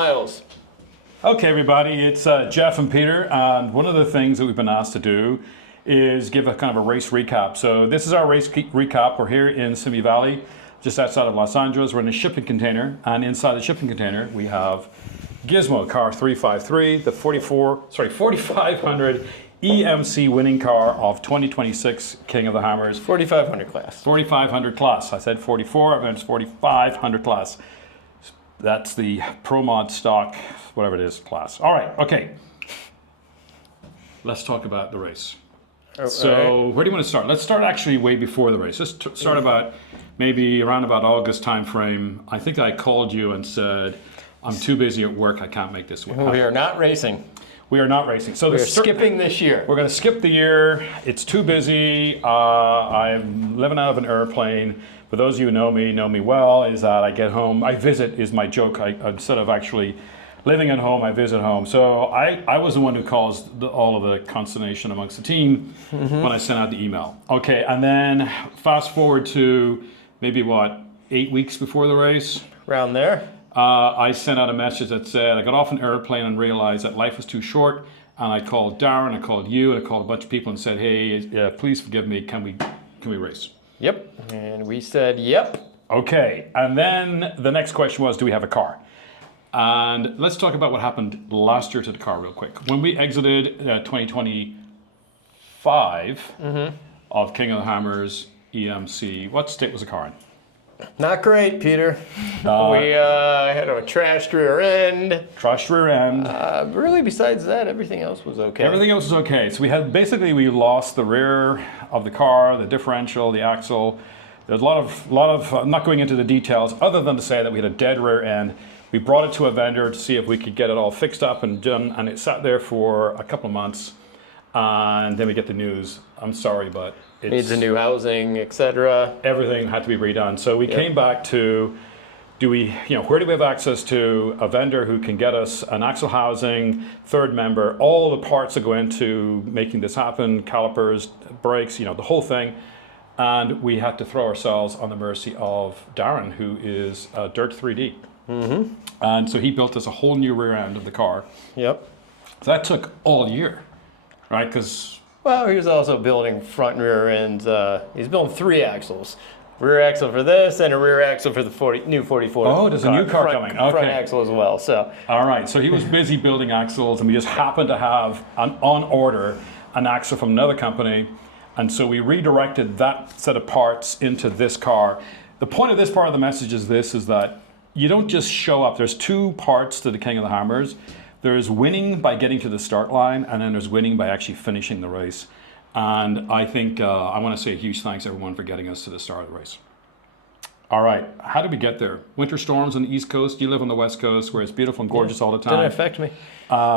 Miles. Okay, everybody, it's Jeff and Peter, and one of the things that we've been asked to do is give a kind of a race recap. So this is our race recap. We're here in Simi Valley, just outside of Los Angeles. We're in a shipping container, and inside the shipping container we have Gizmo car 353, the 4500 EMC winning car of 2026 King of the Hammers. 4500 class. 4500 class. I said 44, I meant 4500 class. That's the Pro Mod stock, whatever it is, class. All right, okay. Let's talk about the race. So where do you want to start? Let's start actually way before the race. Let's start about maybe around about August time frame. I think I called you and said, I'm too busy at work, I can't make this work. We are not racing. We are not racing. So we're skipping this year. We're going to skip the year. It's too busy. I'm living out of an airplane. For those of you who know me well, is that I get home, I visit is my joke. Instead of actually living at home, I visit home. So I was the one who caused all of the consternation amongst the team when I sent out the email. Okay, and then fast forward to maybe 8 weeks before the race? Around there. I sent out a message that said I got off an airplane and realized that life was too short, and I called Darren, I called you, and I called a bunch of people and said, hey, please forgive me, can we race? Yep, and we said yep. Okay, and then the next question was, do we have a car? And let's talk about what happened last year to the car real quick. When we exited 2025 of King of the Hammers EMC, what state was the car in? Not great, Peter. We had a trashed rear end. Trashed rear end. Really, besides that, everything else was okay. Everything else was okay. So we lost the rear of the car, the differential, the axle. There's a lot of I'm not going into the details other than to say that we had a dead rear end. We brought it to a vendor to see if we could get it all fixed up and done, and it sat there for a couple of months. And then we get the news, I'm sorry, but it needs a new housing, etc. Everything had to be redone. So we came back to, where do we have access to a vendor who can get us an axle housing, third member, all the parts that go into making this happen, calipers, brakes, the whole thing. And we had to throw ourselves on the mercy of Darren, who is Dirt 3D. And so he built us a whole new rear end of the car. Yep. So that took all year, right? Well, he was also building front and rear ends. He's building 3 axles. Rear axle for this and a rear axle for the new 44. Oh, there's a new car coming. Okay. Front axle as well. So. All right. So he was busy building axles, and we just happened to have on order an axle from another company, and so we redirected that set of parts into this car. The point of this part of the message is that you don't just show up. There's 2 parts to the King of the Hammers. There's winning by getting to the start line, and then there's winning by actually finishing the race. And I think I want to say a huge thanks everyone for getting us to the start of the race. All right, how did we get there? Winter storms on the East Coast. You live on the West Coast where it's beautiful and gorgeous all the time. Didn't affect me.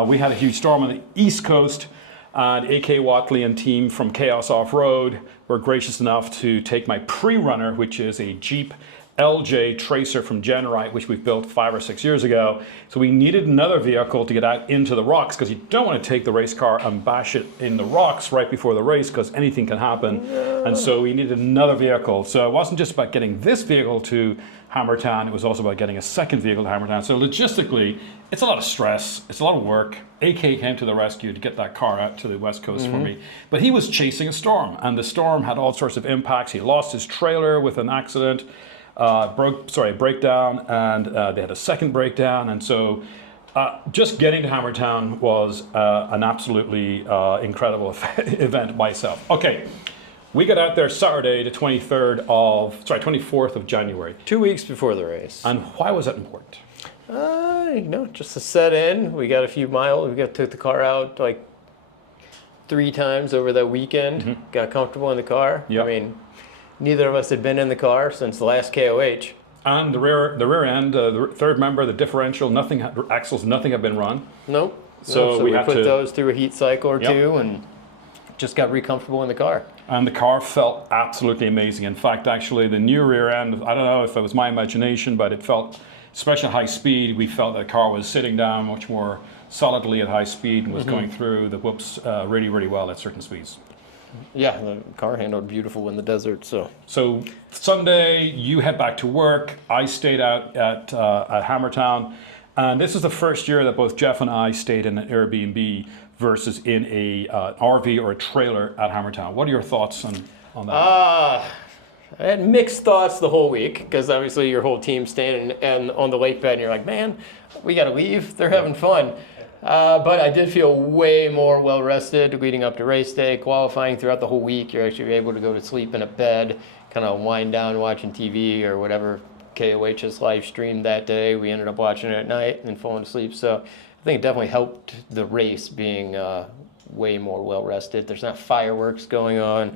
We had a huge storm on the East Coast, and A.K. Watley and team from Chaos Off-Road were gracious enough to take my pre-runner, which is a Jeep LJ Tracer from Genrite, which we built 5 or 6 years ago. So we needed another vehicle to get out into the rocks, because you don't want to take the race car and bash it in the rocks right before the race, because anything can happen. And so we needed another vehicle. So it wasn't just about getting this vehicle to Hammertown, it was also about getting a second vehicle to Hammertown. So logistically, it's a lot of stress, it's a lot of work. AK came to the rescue to get that car out to the West Coast for me. But he was chasing a storm, and the storm had all sorts of impacts. He lost his trailer with an accident. Breakdown, and they had a second breakdown, and so just getting to Hammertown was an absolutely incredible event by itself. Okay, we got out there Saturday, the 24th of January. 2 weeks before the race. And why was that important? Just to set in. We got a few miles. We took the car out like 3 times over that weekend. Got comfortable in the car. Yep. I mean, neither of us had been in the car since the last KOH. And the rear end, the third member, the differential, axles, nothing had been run. Nope. So we put those through a heat cycle or 2 and just got re-comfortable in the car. And the car felt absolutely amazing. In fact, actually, the new rear end, I don't know if it was my imagination, but it felt, especially at high speed, we felt the car was sitting down much more solidly at high speed and was going through the whoops really, really well at certain speeds. Yeah, the car handled beautiful in the desert. So Sunday, you head back to work. I stayed out at Hammertown, And this is the first year that both Jeff and I stayed in an Airbnb versus in a RV or a trailer at Hammertown. What are your thoughts on that? I had mixed thoughts the whole week because obviously your whole team's standing and on the lake bed and you're like, man, we got to leave. They're having fun. But I did feel way more well rested leading up to race day, qualifying throughout the whole week. You're actually able to go to sleep in a bed, kind of wind down watching TV or whatever KOH's live streamed that day. We ended up watching it at night and falling asleep. So I think it definitely helped the race being way more well rested. There's not fireworks going on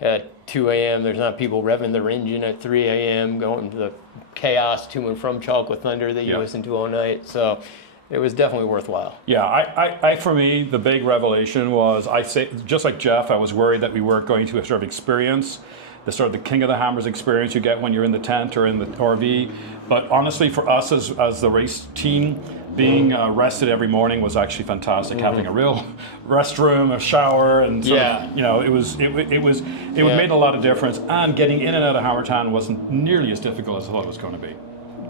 at 2 a.m. There's not people revving their engine at 3 a.m. going to the chaos to and from Chocolate Thunder that you listen to all night. So it was definitely worthwhile. Yeah, I for me, the big revelation was, I say, just like Jeff, I was worried that we weren't going to sort of experience the sort of the King of the Hammers experience you get when you're in the tent or in the RV. But honestly, for us as the race team, being rested every morning was actually fantastic. Having a real restroom, a shower, and sort of, you know, it made a lot of difference. And getting in and out of Hammertown wasn't nearly as difficult as I thought it was going to be.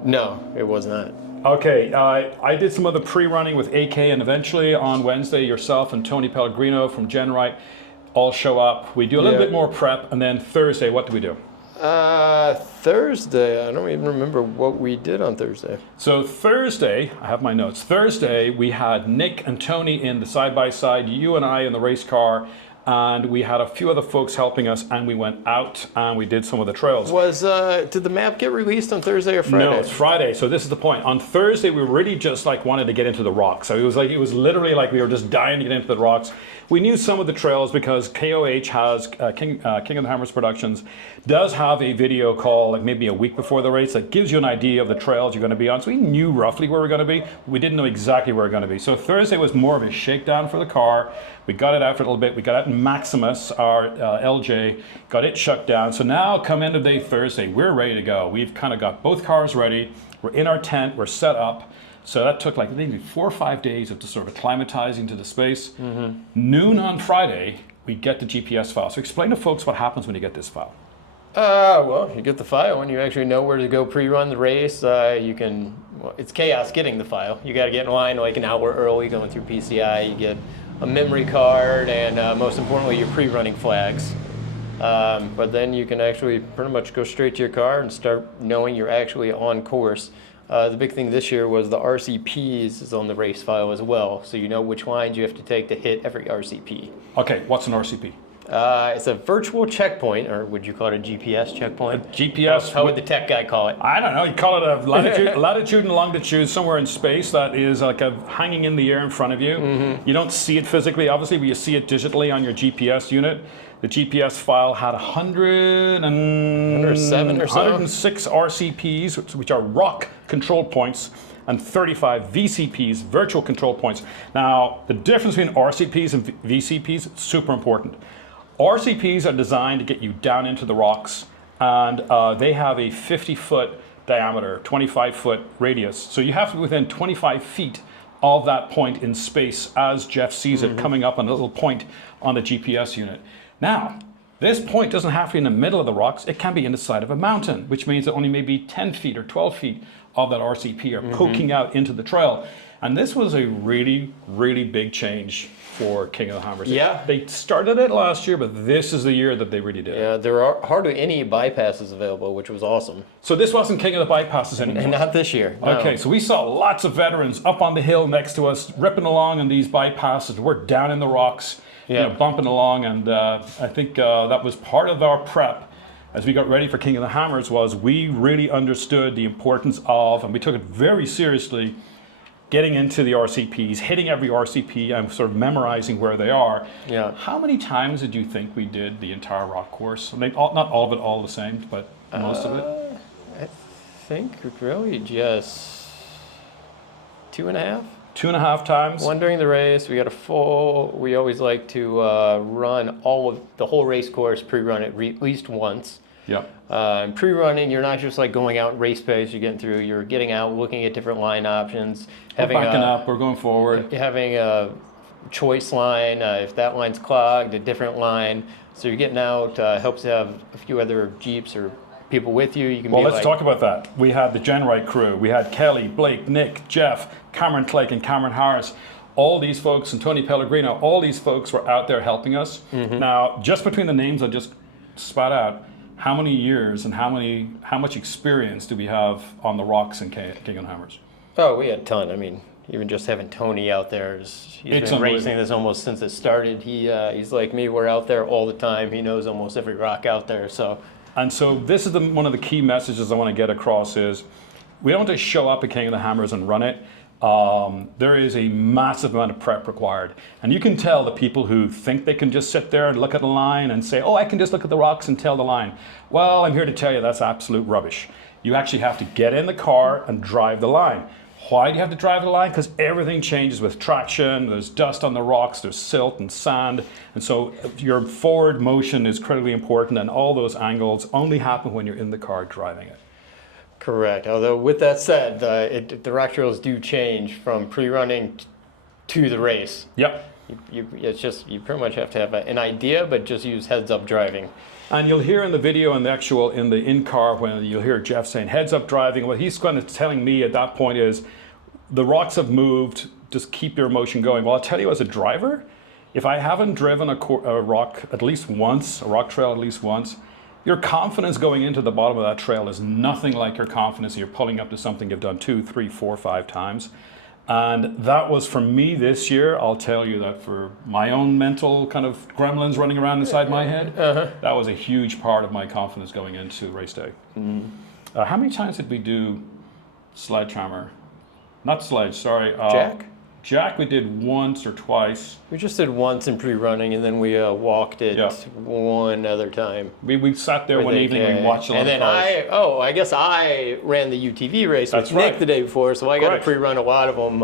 No, it was not. Okay, I did some of the pre-running with AK, and eventually on Wednesday, yourself and Tony Pellegrino from GenRight all show up. We do a little bit more prep, and then Thursday, what do we do? Thursday, I don't even remember what we did on Thursday. So Thursday, I have my notes. Thursday, we had Nick and Tony in the side-by-side, you and I in the race car, and we had a few other folks helping us, and we went out and we did some of the trails. Did the map get released on Thursday or Friday? No, it's Friday. So this is the point. On Thursday, we really just like wanted to get into the rocks. So it was literally like we were just dying to get into the rocks. We knew some of the trails because KOH has King of the Hammers Productions does have a video call like maybe a week before the race that gives you an idea of the trails you're going to be on. So we knew roughly where we're going to be. We didn't know exactly where we're going to be. So Thursday was more of a shakedown for the car. We got it out for a little bit. We got out in Maximus, our LJ, got it shut down. So now come end of day Thursday, we're ready to go. We've kind of got both cars ready. We're in our tent. We're set up. So that took like maybe 4 or 5 days of just sort of acclimatizing to the space. Noon on Friday, we get the GPS file. So explain to folks what happens when you get this file. Well, you get the file and you actually know where to go pre-run the race. It's chaos getting the file. You got to get in line like an hour early going through PCI. You get a memory card and most importantly your pre-running flags. But then you can actually pretty much go straight to your car and start knowing you're actually on course. The big thing this year was the RCPs is on the race file as well, so you know which lines you have to take to hit every RCP. Okay, what's an RCP? It's a virtual checkpoint, or would you call it a GPS checkpoint? A GPS? How would the tech guy call it? I don't know. You call it a latitude and longitude somewhere in space that is like hanging in the air in front of you. You don't see it physically, obviously, but you see it digitally on your GPS unit. The GPS file had 107 or so? 106 RCPs, which are rock control points, and 35 VCPs, virtual control points. Now, the difference between RCPs and VCPs is super important. RCPs are designed to get you down into the rocks, and they have a 50-foot diameter, 25-foot radius. So you have to be within 25 feet of that point in space as Jeff sees it coming up on a little point on the GPS unit. Now, this point doesn't have to be in the middle of the rocks. It can be in the side of a mountain, which means that only maybe 10 feet or 12 feet of that RCP are poking out into the trail. And this was a really, really big change for King of the Hammers. Yeah. They started it last year, but this is the year that they really did it. Yeah, there are hardly any bypasses available, which was awesome. So this wasn't King of the Bypasses anymore. And not this year. No. Okay, so we saw lots of veterans up on the hill next to us, ripping along in these bypasses. We're down in the rocks, bumping along, and I think that was part of our prep as we got ready for King of the Hammers. Was we really understood the importance of, and we took it very seriously, getting into the RCPs, hitting every RCP and sort of memorizing where they are. Yeah. How many times did you think we did the entire rock course? I mean, not all of it all the same, but most of it? I think really just 2.5. 2.5 times? One during the race. We always like to run the whole race course, pre-run it at least once. Yeah. And pre-running, you're not just like going out race pace, you're getting through, you're getting out, looking at different line options. We're backing up, we're going forward. Having a choice line, if that line's clogged, a different line. So you're getting out, helps to have a few other Jeeps or people with you. You can Well, be let's talk about that. We had the Genrite crew. We had Kelly, Blake, Nick, Jeff, Cameron Clegg, and Cameron Harris. All these folks, and Tony Pellegrino, all these folks were out there helping us. Now, just between the names I just spat out, how many years and how much experience do we have on the rocks in King and Hammers? Oh, we had a ton. I mean, even just having Tony out there, he's been racing this almost since it started. He's like me. We're out there all the time. He knows almost every rock out there. So this is one of the key messages I want to get across is we don't just show up at King of the Hammers and run it. There is a massive amount of prep required. And you can tell the people who think they can just sit there and look at the line and say, oh, I can just look at the rocks and tell the line. Well, I'm here to tell you that's absolute rubbish. You actually have to get in the car and drive the line. Why do you have to drive the line? Because everything changes with traction. There's dust on the rocks, there's silt and sand. And so your forward motion is critically important, and all those angles only happen when you're in the car driving it. Correct. Although with that said, the rock trails do change from pre-running to the race. Yep. It's just you pretty much have to have an idea, but just use heads-up driving. And you'll hear in the video and in the in-car when you'll hear Jeff saying heads-up driving. What he's kind of telling me at that point is the rocks have moved. Just keep your emotion going. Well, I'll tell you as a driver, if I haven't driven a rock at least once, a rock trail at least once, your confidence going into the bottom of that trail is nothing like your confidence you're pulling up to something you've done 2, 3, 4, 5 times. And that was for me this year. I'll tell you that for my own mental kind of gremlins running around inside my head, that was a huge part of my confidence going into race day. How many times did we do sledgehammer? Not sledge, sorry. Jack? Jack we did once or twice. We just did once in pre-running, and then we walked it one other time. We sat there one evening and we watched a lot of cars. And then I guess I ran the UTV race with Nick the day before, so I got to pre-run a lot of them.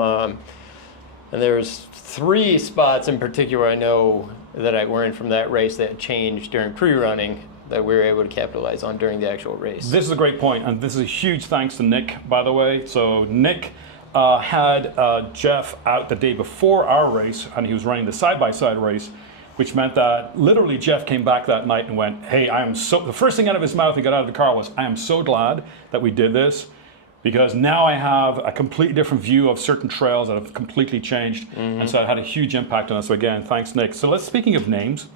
And there's 3 spots in particular I know that I were in from that race that changed during pre-running that we were able to capitalize on during the actual race. This is a great point, and this is a huge thanks to Nick, by the way. So Nick had Jeff out the day before our race, and he was running the side-by-side race, which meant that literally Jeff came back that night and went, hey, the first thing out of his mouth he got out of the car was, I am so glad that we did this, because now I have a completely different view of certain trails that have completely changed. And so it had a huge impact on us. So again, thanks, Nick. So speaking of names,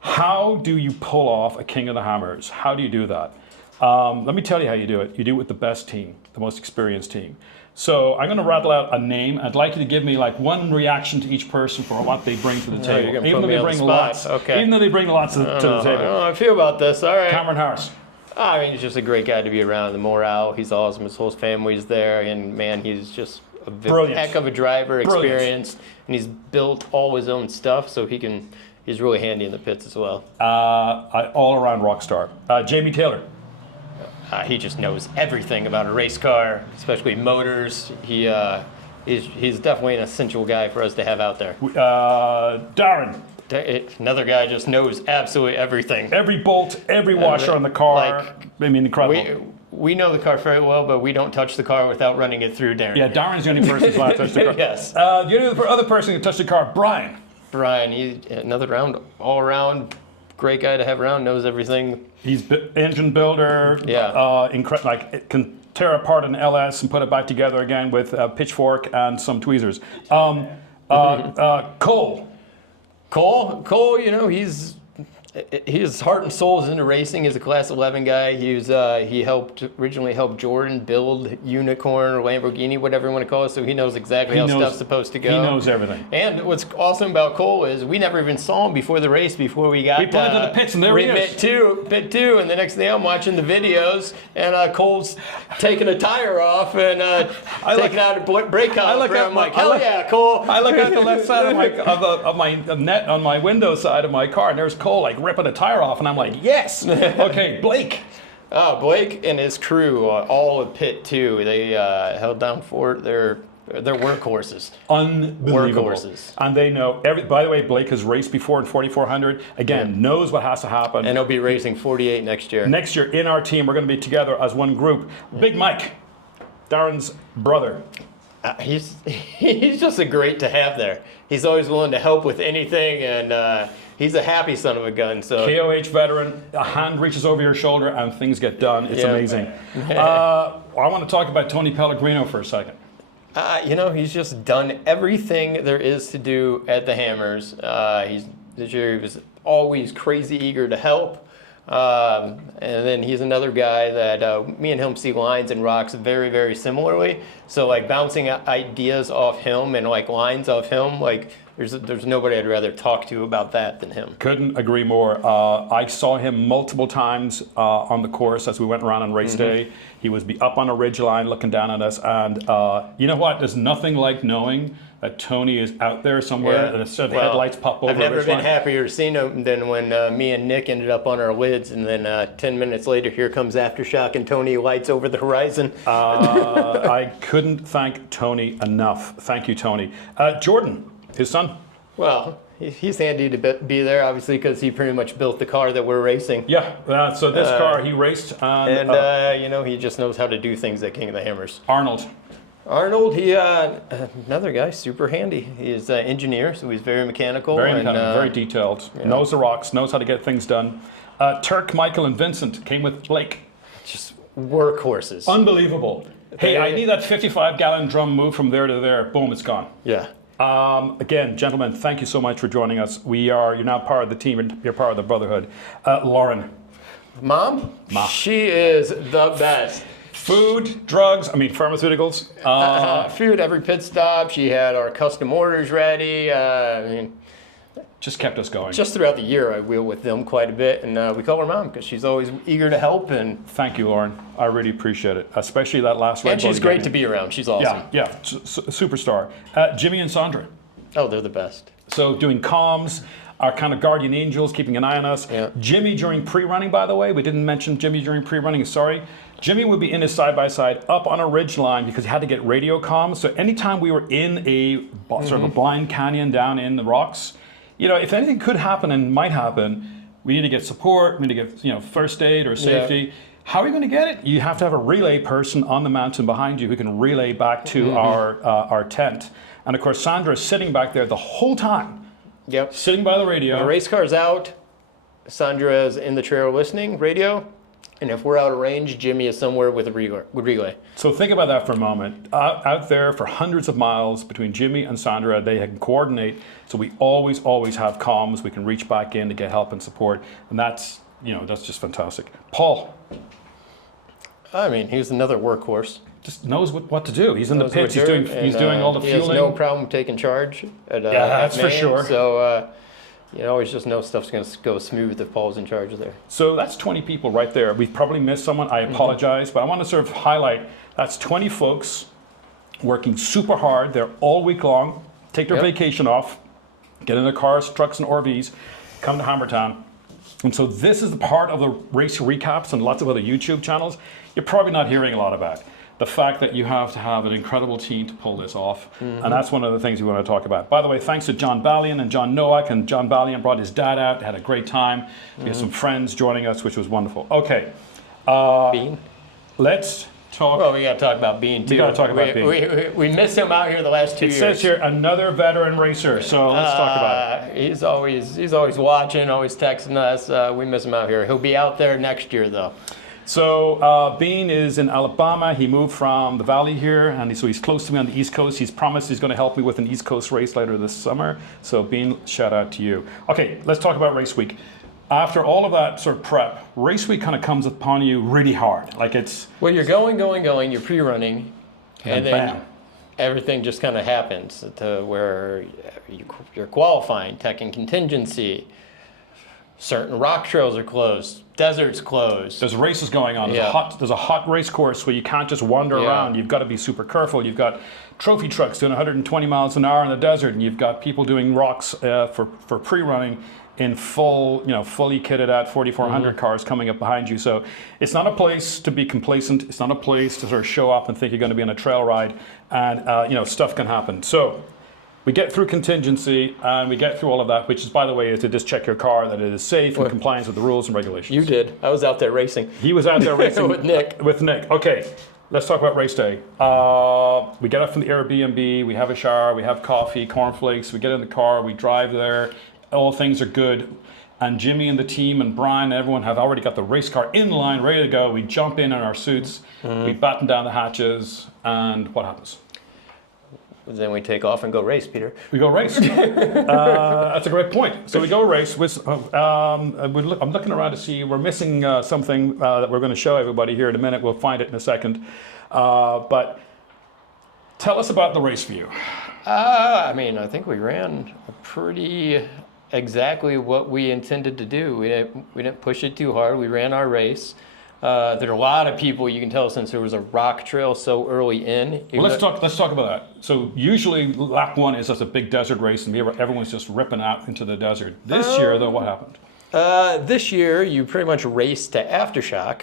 how do you pull off a King of the Hammers? How do you do that? Let me tell you how you do it. You do it with the best team, the most experienced team. So I'm going to rattle out a name. I'd like you to give me like one reaction to each person for what they bring to the table. Even though they bring lots. Okay. Even though they bring lots to the table. I don't know how I feel about this. All right. Cameron Harris. I mean, he's just a great guy to be around. The morale, he's awesome. His whole family's there, and man, he's just a heck of a driver, experienced, and he's built all his own stuff, so he's really handy in the pits as well. All-around rock star. Jamie Taylor. He just knows everything about a race car, especially motors. He's definitely an essential guy for us to have out there. Darren. Another guy just knows absolutely everything. Every bolt, every washer on the car. I mean, incredible. We know the car very well, but we don't touch the car without running it through Darren. Yeah, Darren's the only person who's allowed to touch the car. Yes. The other person who touched the car, Brian. Brian, he's another all-around great guy to have around, knows everything. He's engine builder. Yeah. It can tear apart an LS and put it back together again with a pitchfork and some tweezers. Cole. Cole, his heart and soul is into racing. He's a Class 11 guy. He originally helped Jordan build Unicorn or Lamborghini, whatever you want to call it. So he knows exactly how stuff's supposed to go. He knows everything. And what's awesome about Cole is we never even saw him before the race. Before we got we put into the pits, and there he is. Pit two, and the next day I'm watching the videos, and Cole's taking a tire off and taking out a brake caliper. I'm like, hell yeah, Cole! I look at the left side of my net on my window side of my car, and there's Cole like ripping a tire off, and I'm like, yes. Okay, Blake. Blake and his crew, all of Pit 2, they held down for their workhorses. Unbelievable. Workhorses. And they know by the way, Blake has raced before in 4400. Again, knows what has to happen. And he'll be racing 48 next year. Next year in our team, we're going to be together as one group. Big Mike, Darren's brother. He's just a great to have there. He's always willing to help with anything, and he's a happy son of a gun. So KOH veteran, a hand reaches over your shoulder and things get done. It's amazing. I want to talk about Tony Pellegrino for a second. He's just done everything there is to do at the Hammers. This year he was always crazy eager to help. And then he's another guy that me and him see lines and rocks very, very similarly. So like bouncing ideas off him and like lines off him, like there's nobody I'd rather talk to about that than him. Couldn't agree more. I saw him multiple times on the course as we went around on race day. He was up on a ridge line looking down at us, and you know what? There's nothing like knowing that Tony is out there somewhere, and instead of the headlights pop over. I've never been happier to see him than when me and Nick ended up on our lids, and then 10 minutes later, here comes Aftershock, and Tony lights over the horizon. I couldn't thank Tony enough. Thank you, Tony. Jordan, his son. Well, he's handy to be there, obviously, because he pretty much built the car that we're racing. Yeah, so this car he raced. And he just knows how to do things at King of the Hammers. Arnold, he another guy, super handy. He's an engineer, so he's very mechanical. Very detailed. Yeah. Knows the rocks, knows how to get things done. Turk, Michael, and Vincent came with Blake. Just workhorses. Unbelievable. Hey, I need that 55-gallon drum move from there to there. Boom, it's gone. Yeah. Again, gentlemen, thank you so much for joining us. You're now part of the team, and you're part of the brotherhood. Lauren. Mom? She is the best. Food, drugs, pharmaceuticals. Food, every pit stop. She had our custom orders ready. Just kept us going. Just throughout the year, I wheel with them quite a bit, and we call her Mom because she's always eager to help. And thank you, Lauren. I really appreciate it, especially that last ride. And she's great to be around. She's awesome. Yeah, superstar. Jimmy and Sandra. Oh, they're the best. So doing comms, our kind of guardian angels, keeping an eye on us. Yeah. Jimmy during pre-running, by the way, we didn't mention Jimmy during pre-running. Sorry. Jimmy would be in his side-by-side up on a ridge line because he had to get radio comms. So anytime we were in a sort of a blind canyon down in the rocks, if anything could happen and might happen, we need to get support, we need to get first aid or safety. Yeah. How are you going to get it? You have to have a relay person on the mountain behind you who can relay back to our tent. And of course, Sandra is sitting back there the whole time. Yep. Sitting by the radio. When the race car's out, Sandra is in the trailer listening radio. And if we're out of range, Jimmy is somewhere with a relay. So think about that for a moment. Out there for hundreds of miles between Jimmy and Sandra, they can coordinate. So we always have comms. We can reach back in to get help and support. And that's just fantastic. Paul. He's another workhorse. Just knows what to do. He's in the pits. He's doing all the fueling. He has no problem taking charge. That's for sure. So. Always just know stuff's going to go smooth if Paul's in charge there. So that's 20 people right there. We've probably missed someone. I apologize, but I want to sort of highlight that's 20 folks working super hard. They're all week long, take their vacation off, get in their cars, trucks, and RVs, come to Hammertown. And so this is the part of the race recaps and lots of other YouTube channels you're probably not hearing a lot about. The fact that you have to have an incredible team to pull this off. And that's one of the things we want to talk about. By the way, thanks to John Ballion and John Nowak. And John Ballion brought his dad out, had a great time. We had some friends joining us, which was wonderful. Okay. Bean? Let's talk. Well, we got to talk about Bean, too. We got to talk about Bean. We missed him out here the last 2 years. It says here, another veteran racer. So let's talk about it. He's always watching, always texting us. We miss him out here. He'll be out there next year, though. So Bean is in Alabama. He moved from the Valley here, and so he's close to me on the East Coast. He's promised he's going to help me with an East Coast race later this summer. So Bean, shout out to you. Okay, let's talk about race week. After all of that sort of prep, race week kind of comes upon you really hard. Like it's... Well, you're going, you're pre-running, and then bam. Everything just kind of happens to where you're qualifying, tech and contingency. Certain rock trails are closed. Desert's closed. There's races going on. There's a hot race course where you can't just wander around. You've got to be super careful. You've got trophy trucks doing 120 miles an hour in the desert, and you've got people doing rocks for pre-running in fully kitted out 4400 cars coming up behind you. So it's not a place to be complacent. It's not a place to sort of show up and think you're going to be on a trail ride, and stuff can happen. So we get through contingency and we get through all of that, which is, by the way, is to just check your car that it is safe and compliance with the rules and regulations. You did. I was out there racing. He was out there racing with Nick. Okay, let's talk about race day. We get up from the Airbnb, we have a shower, we have coffee, cornflakes, we get in the car, we drive there. all things are good. And Jimmy and the team and Brian and everyone have already got the race car in line, ready to go. We jump in our suits, we batten down the hatches, and what happens? Then we take off and go race, Peter. We go race. That's a great point. So we go race. I'm looking around to see, we're missing something that we're going to show everybody here in a minute. We'll find it in a second. But tell us about the race view. I mean, I think we ran pretty exactly what we intended to do. We didn't push it too hard. We ran our race. There are a lot of people, you can tell, since there was a rock trail so early in. Well, let's talk about that. So usually lap 1 is just a big desert race and everyone's just ripping out into the desert. This year, though, what happened? This year, you pretty much raced to Aftershock,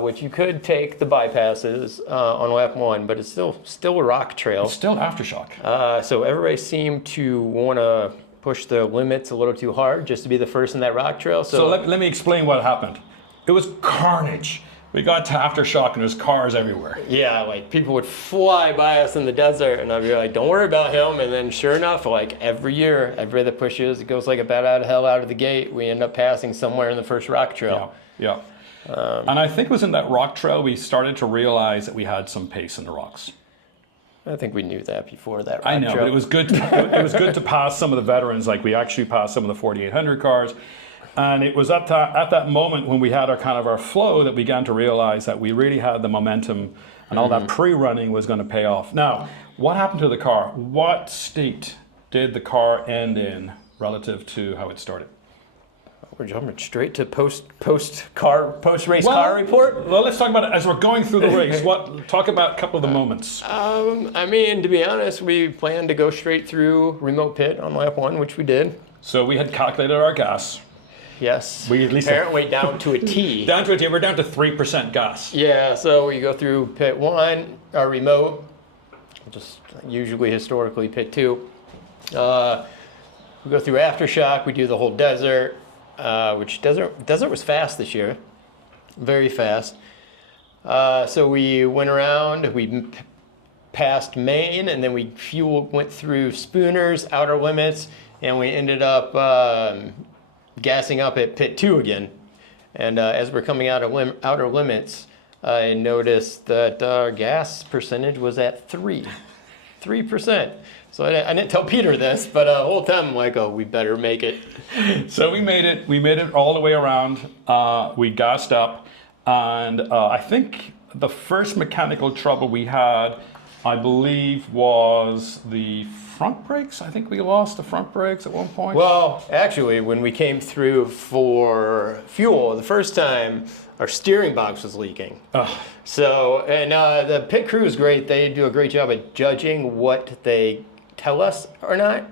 which you could take the bypasses on lap 1, but it's still a rock trail. It's still Aftershock. So everybody seemed to want to push the limits a little too hard just to be the first in that rock trail. So let me explain what happened. It was carnage. We got to Aftershock and there's cars everywhere. Yeah, like people would fly by us in the desert and I'd be like, don't worry about him. And then sure enough, like every year, everybody that pushes, it goes like a bat out of hell out of the gate. We end up passing somewhere in the first rock trail. Yeah. And I think it was in that rock trail we started to realize that we had some pace in the rocks. I think we knew that before that rock I know, trail. but it was good. It was good to pass some of the veterans. Like we actually passed some of the 4800 cars. And it was at that moment when we had our flow that we began to realize that we really had the momentum and all that pre-running was going to pay off. Now, what happened to the car? What state did the car end in relative to how it started? We're jumping straight to post-race car report. Well, let's talk about it as we're going through the race. Talk about a couple of the moments. I mean, to be honest, we planned to go straight through remote pit on lap 1, which we did. So we had calculated our gas. Yes. We at least apparently down to a T. Down to a T. We're down to 3% gas. Yeah. So we go through pit 1, our remote, just usually historically pit 2. We go through Aftershock. We do the whole desert, which desert was fast this year, very fast. So we went around. We passed Maine, and then we went through Spooners, Outer Limits, and we ended up gassing up at pit 2 again. And as we're coming out of Outer Limits, I noticed that our gas percentage was at 3%. So I didn't tell Peter this, but the whole time I'm like, oh, we better make it. So we made it. We made it all the way around. We gassed up, and I think the first mechanical trouble we had, I believe, was the front brakes. I think we lost the front brakes at one point. Well, actually, when we came through for fuel the first time, our steering box was leaking. Ugh. So, and the pit crew is great. They do a great job at judging what they tell us or not.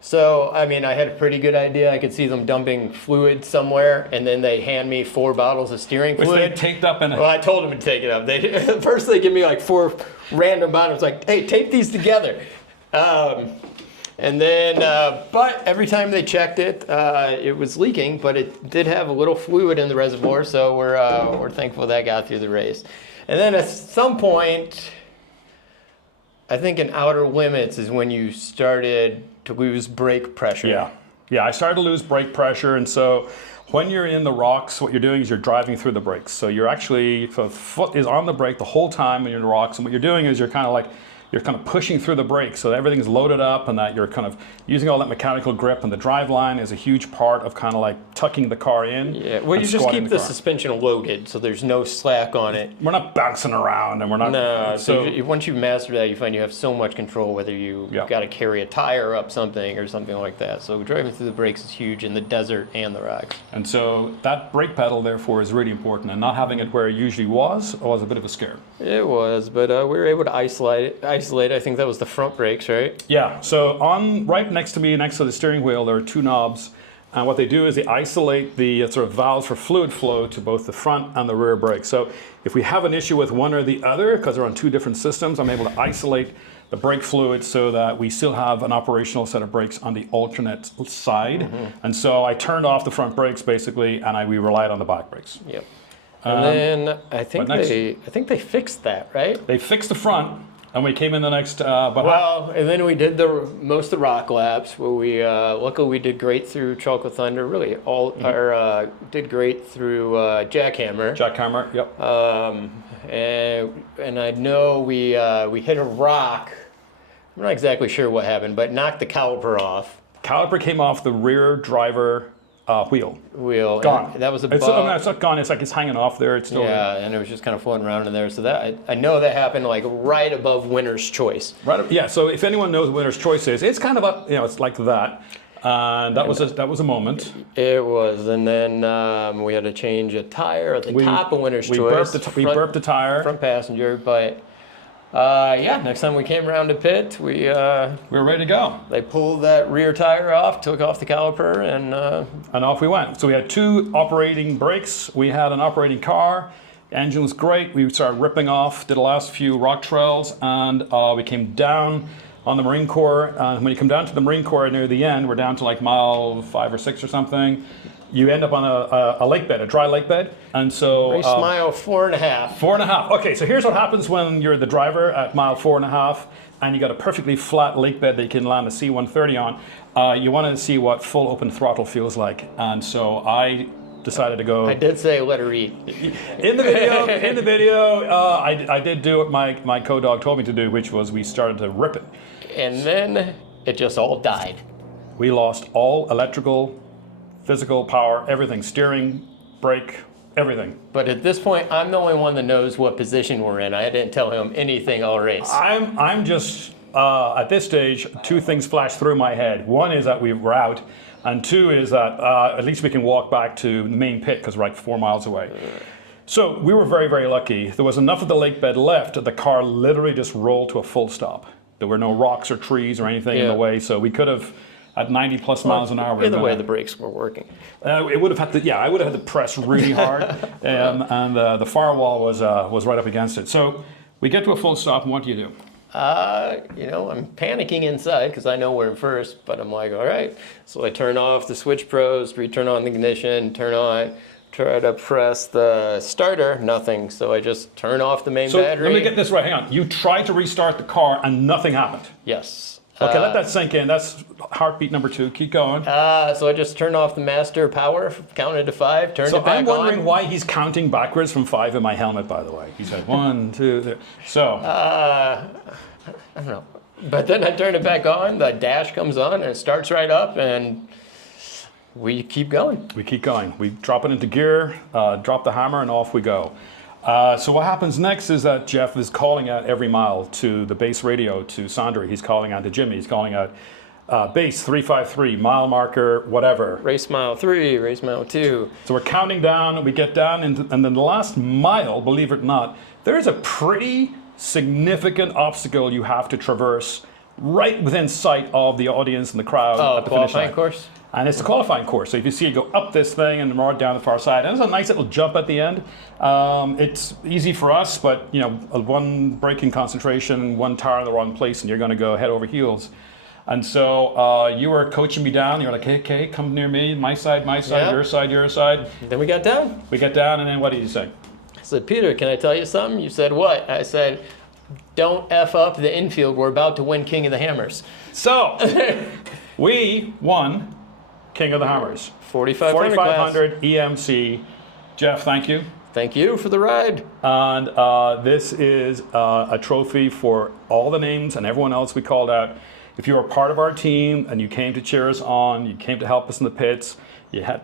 So, I mean, I had a pretty good idea. I could see them dumping fluid somewhere, and then they hand me 4 bottles of steering fluid. Which they taped up in it. Well, I told them to take it up. First they give me like 4 random bottles, like, hey, tape these together. And then, but every time they checked it, it was leaking, but it did have a little fluid in the reservoir, so we're thankful that got through the race. And then at some point, I think in Outer Limits is when you started to lose brake pressure. Yeah, I started to lose brake pressure, and so when you're in the rocks, what you're doing is you're driving through the brakes. So you're actually, the foot is on the brake the whole time when you're in the rocks, and what you're doing is you're kind of pushing through the brakes, so everything's loaded up and that you're kind of using all that mechanical grip, and the drive line is a huge part of kind of like tucking the car in. Yeah, well, you just keep the suspension loaded so there's no slack on it. We're not bouncing around and we're not... No, so once you master that, you find you have so much control whether you got to carry a tire up something or something like that. So driving through the brakes is huge in the desert and the rocks. And so that brake pedal, therefore, is really important, and not having it where it usually was a bit of a scare. It was, but we were able to isolate it. I think that was the front brakes, right? Yeah, so right next to me, next to the steering wheel, there are 2 knobs. And what they do is they isolate the sort of valves for fluid flow to both the front and the rear brakes. So if we have an issue with one or the other, because they're on 2 different systems, I'm able to isolate the brake fluid so that we still have an operational set of brakes on the alternate side. Mm-hmm. And so I turned off the front brakes basically, and we relied on the back brakes. Yep. And then I think they fixed that, right? They fixed the front. And we came in the next. But Well, and then we did most of the rock laps where we luckily we did great through Chocolate Thunder. Really, all did great through Jackhammer. Jackhammer, yep. And I know we hit a rock. I'm not exactly sure what happened, but knocked the caliper off. Caliper came off the rear driver wheel. Gone. That was It's not gone. It's like it's hanging off there. It's still yeah, and it was just kind of floating around in there. So that I know that happened like right above winner's choice. right. Yeah. So if anyone knows what winner's choice is, it's kind of up. It's like that. And that was a moment. It was, and then we had to change a tire at the top of winner's choice. We burped the tire. Front passenger, but next time we came around to pit, we were ready to go. They pulled that rear tire off, took off the caliper, and off we went. So we had 2 operating brakes. We had an operating car. The engine was great. We started ripping off, did the last few rock trails, and we came down on the Marine Corps. When you come down to the Marine Corps near the end, we're down to like mile 5 or 6 or something. You end up on a lake bed, a dry lake bed. And so race mile 4.5. 4.5. Okay, so here's what happens when you're the driver at mile 4.5 and you got a perfectly flat lake bed that you can land a C-130 on. You want to see what full open throttle feels like. And so I decided to go. I did say let her eat. In the video, I did do what my co-dog told me to do, which was we started to rip it. And then it just all died. We lost all electrical, physical power, everything, steering, brake, everything. But at this point, I'm the only one that knows what position we're in. I didn't tell him anything all race. I'm just, at this stage, 2 things flash through my head. One is that we're out, and 2 is that at least we can walk back to the main pit because we're like 4 miles away. So we were very, very lucky. There was enough of the lake bed left that the car literally just rolled to a full stop. There were no rocks or trees or anything in the way, so we could have, at 90 plus miles an hour. Either way, the brakes were working. It would have had to, I would have had to press really hard, and the firewall was right up against it. So we get to a full stop, and what do you do? I'm panicking inside because I know we're first, but I'm like, all right. So I turn off the switch pros, return on the ignition, try to press the starter, nothing. So I just turn off the main battery. Let me get this right, hang on. You tried to restart the car and nothing happened. Yes. Okay, let that sink in. That's heartbeat number 2. Keep going. So I just turned off the master power, counted to 5, turned it back on. I'm wondering why he's counting backwards from 5 in my helmet, by the way. He said 1, 2, 3. So. I don't know. But then I turn it back on, the dash comes on, and it starts right up, and we keep going. We keep going. We drop it into gear, drop the hammer, and off we go. So what happens next is that Jeff is calling out every mile to the base radio, to Sandra. He's calling out to Jimmy. He's calling out base 353, mile marker, whatever. Race mile 3, race mile 2. So we're counting down. We get down, and then the last mile, believe it or not, there is a pretty significant obstacle you have to traverse right within sight of the audience and the crowd at the finish line. Qualifying course? And it's a qualifying course. So if you see it go up this thing and more down the far side, and there's a nice little jump at the end. It's easy for us, but one braking concentration, one tire in the wrong place, and you're going to go head over heels. And so you were coaching me down. You're like, okay, come near me, my side, your side, your side. Then we got down. We got down, and then what did you say? I said, Peter, can I tell you something? You said, what? I said, don't F up the infield. We're about to win King of the Hammers. So we won King of the Hammers. 4,500 EMC. Jeff, thank you. Thank you for the ride. And this is a trophy for all the names and everyone else we called out. If you were part of our team and you came to cheer us on, you came to help us in the pits,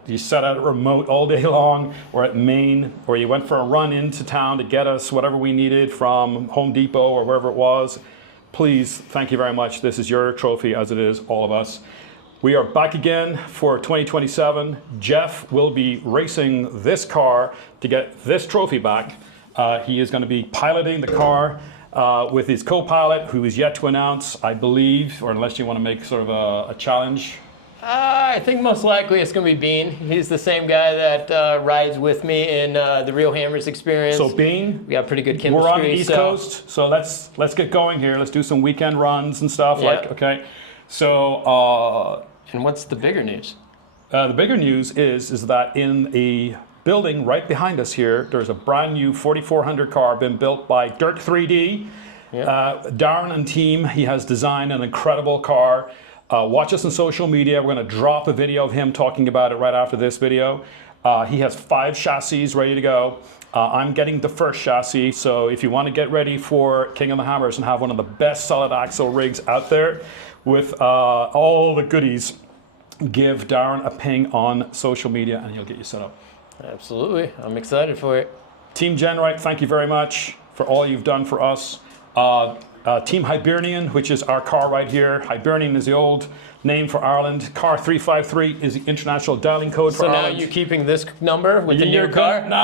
you sat out at remote all day long or at Maine, or you went for a run into town to get us whatever we needed from Home Depot or wherever it was, please, thank you very much. This is your trophy, as it is all of us. We are back again for 2027. Jeff will be racing this car to get this trophy back. He is going to be piloting the car with his co-pilot, who is yet to announce, I believe, or unless you want to make sort of a challenge. I think most likely it's going to be Bean. He's the same guy that rides with me in the Real Hammers experience. So Bean, we got pretty good chemistry. We're on the East Coast, so let's get going here. Let's do some weekend runs and stuff. Yep. Okay. So. And what's the bigger news? The bigger news is that in a building right behind us here, there's a brand new 4400 car been built by Dirt 3D. Darren and team, he has designed an incredible car. Watch us on social media. We're going to drop a video of him talking about it right after this video. He has 5 chassis ready to go. I'm getting the first chassis, so if you want to get ready for King of the Hammers and have one of the best solid axle rigs out there with all the goodies, give Darren a ping on social media and he'll get you set up. Absolutely. I'm excited for it. Team Genrite, thank you very much for all you've done for us. Team Hibernian, which is our car right here. Hibernian is the old name for Ireland. Car 353 is the international dialing code for Ireland. So now you're keeping this number with the new car? No.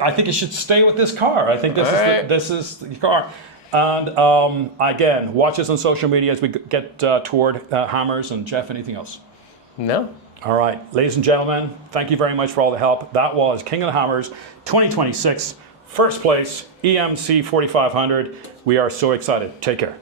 I think you should stay with this car. I think this is the car. And again, watch us on social media as we get toward Hammers. And Jeff, anything else? No. All right, ladies and gentlemen, thank you very much for all the help. That was King of the Hammers 2026, first place, EMC 4500. We are so excited. Take care.